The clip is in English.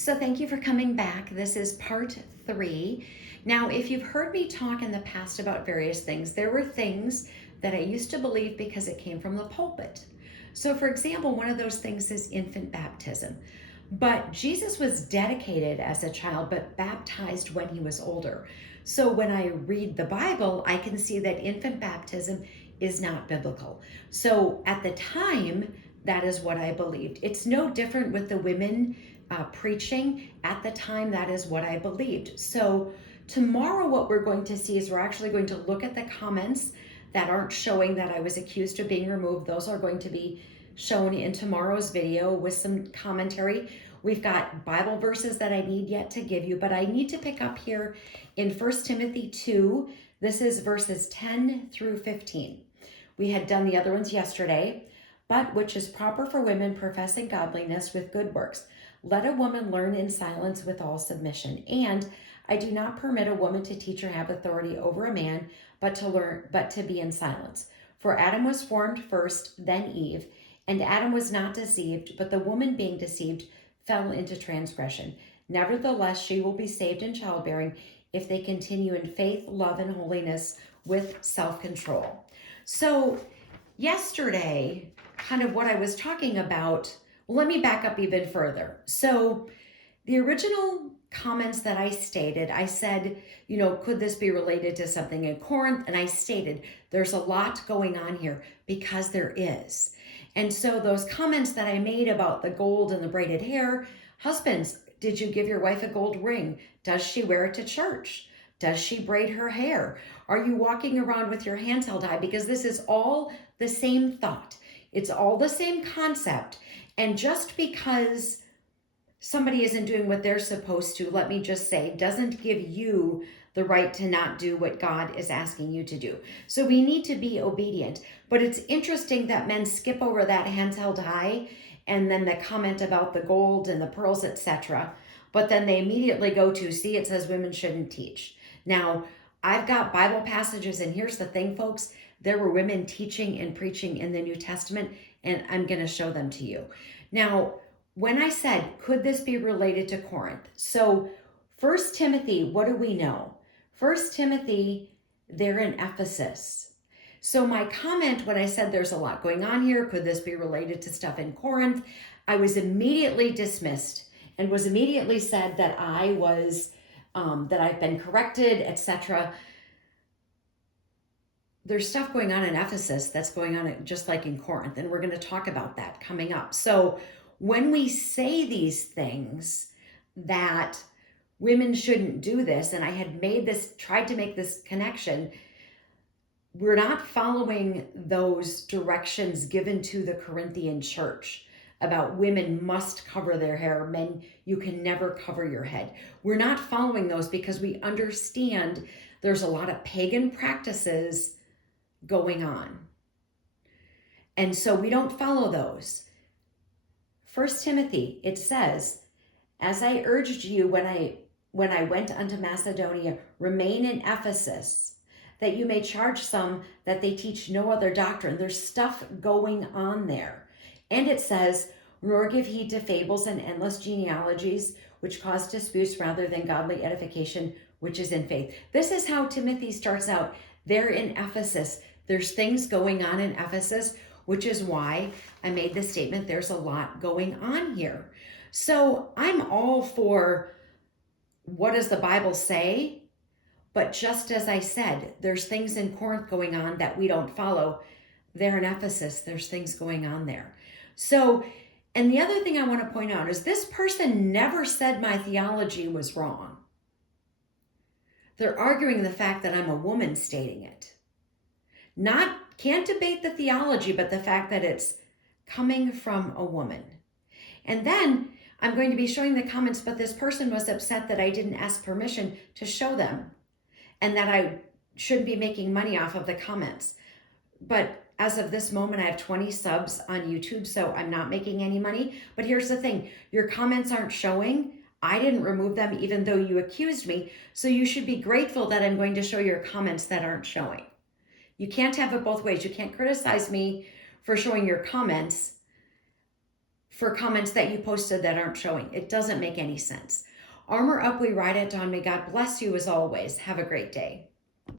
So thank you for coming back. This is part 3. Now, if you've heard me talk in the past about various things, there were things that I used to believe because it came from the pulpit. So, for example, one of those things is infant baptism. But Jesus was dedicated as a child, but baptized when he was older. So when I read the Bible, I can see that infant baptism is not biblical. So at the time, that is what I believed. It's no different with the women preaching. At the time, that is what I believed. So tomorrow, what we're going to see is we're actually going to look at the comments that aren't showing that I was accused of being removed. Those are going to be shown in tomorrow's video with some commentary. We've got Bible verses that I need yet to give you, but I need to pick up here in 1 Timothy 2. This is verses 10 through 15. We had done the other ones yesterday. But which is proper for women professing godliness with good works. Let a woman learn in silence with all submission. And I do not permit a woman to teach or have authority over a man, but to be in silence. For Adam was formed first, then Eve, and Adam was not deceived, but the woman being deceived fell into transgression. Nevertheless, she will be saved in childbearing if they continue in faith, love, and holiness with self-control. So yesterday, kind of what I was talking about, well, let me back up even further. So the original comments that I stated, I said, could this be related to something in Corinth? And I stated, there's a lot going on here because there is. And so those comments that I made about the gold and the braided hair, husbands, did you give your wife a gold ring? Does she wear it to church? Does she braid her hair? Are you walking around with your hands held high? Because this is all the same thought. It's all the same concept. And just because somebody isn't doing what they're supposed to, let me just say, doesn't give you the right to not do what God is asking you to do. So we need to be obedient. But it's interesting that men skip over that hands held high and then the comment about the gold and the pearls, etc. But then they immediately go to, see, it says women shouldn't teach. Now, I've got Bible passages, and here's the thing, folks. There were women teaching and preaching in the New Testament, and I'm going to show them to you. Now, when I said, could this be related to Corinth? So 1 Timothy, what do we know? 1 Timothy, they're in Ephesus. So my comment when I said there's a lot going on here, could this be related to stuff in Corinth? I was immediately dismissed and was immediately said that I was, that I've been corrected, etc. There's stuff going on in Ephesus that's going on just like in Corinth, and we're going to talk about that coming up. So when we say these things that women shouldn't do this, and I had tried to make this connection, we're not following those directions given to the Corinthian church about women must cover their hair, men, you can never cover your head. We're not following those because we understand there's a lot of pagan practices going on. And so we don't follow those. 1 Timothy, it says, as I urged you when I went unto Macedonia, remain in Ephesus, that you may charge some that they teach no other doctrine. There's stuff going on there. And it says, nor give heed to fables and endless genealogies, which cause disputes rather than godly edification, which is in faith. This is how Timothy starts out. They're in Ephesus. There's things going on in Ephesus, which is why I made the statement, there's a lot going on here. So I'm all for what does the Bible say? But just as I said, there's things in Corinth going on that we don't follow. There in Ephesus, there's things going on there. So, and the other thing I want to point out is this person never said my theology was wrong. They're arguing the fact that I'm a woman stating it. Can't debate the theology, but the fact that it's coming from a woman. And then I'm going to be showing the comments, but this person was upset that I didn't ask permission to show them and that I shouldn't be making money off of the comments. But as of this moment, I have 20 subs on YouTube, so I'm not making any money. But here's the thing, your comments aren't showing. I didn't remove them even though you accused me. So you should be grateful that I'm going to show your comments that aren't showing. You can't have it both ways. You can't criticize me for showing your comments for comments that you posted that aren't showing. It doesn't make any sense. Armor up, we ride it, Dawn. May God bless you as always. Have a great day.